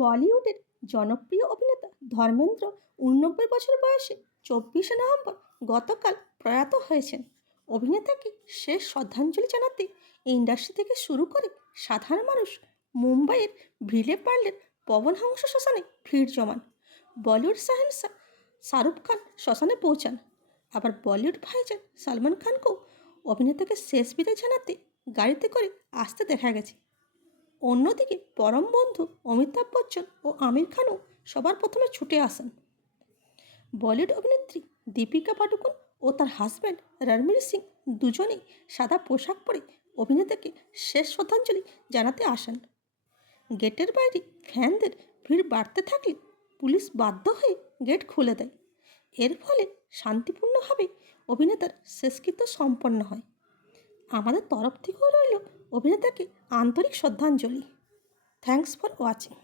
বলিউডের জনপ্রিয় অভিনেতা ধর্মেন্দ্র উননব্বই বছর বয়সে চব্বিশে নভেম্বর গতকাল প্রয়াত হয়েছেন। অভিনেতাকে শেষ শ্রদ্ধাঞ্জলি জানাতে ইন্ডাস্ট্রি থেকে শুরু করে সাধারণ মানুষ মুম্বাইয়ের ভিলে পার্লের পবন হংস শ্মশানে ভিড় জমান। বলিউড শাহেনশা শাহরুখ খান শ্মশানে পৌঁছান। আবার বলিউড ভাইজান সালমান খানকেও অভিনেতাকে শেষ বিদায় জানাতে গাড়িতে করে আসতে দেখা গেছে। অন্যদিকে পরম বন্ধু অমিতাভ বচ্চন ও আমির খানও সবার প্রথমে ছুটে আসেন। বলিউড অভিনেত্রী দীপিকা পাডুকোন ও তার হাজব্যান্ড রণবীর সিং দুজনেই সাদা পোশাক পরে অভিনেতাকে শেষ শ্রদ্ধাঞ্জলি জানাতে আসেন। গেটের বাইরে ফ্যানদের ভিড় বাড়তে থাকলে পুলিশ বাধ্য হয়ে গেট খুলে দেয়। এর ফলে শান্তিপূর্ণভাবে অভিনেতার শেষকৃত্য সম্পন্ন হয়। আমাদের তরফ থেকেও রইল অভিনেতাকে আন্তরিক শ্রদ্ধাঞ্জলি। Thanks for watching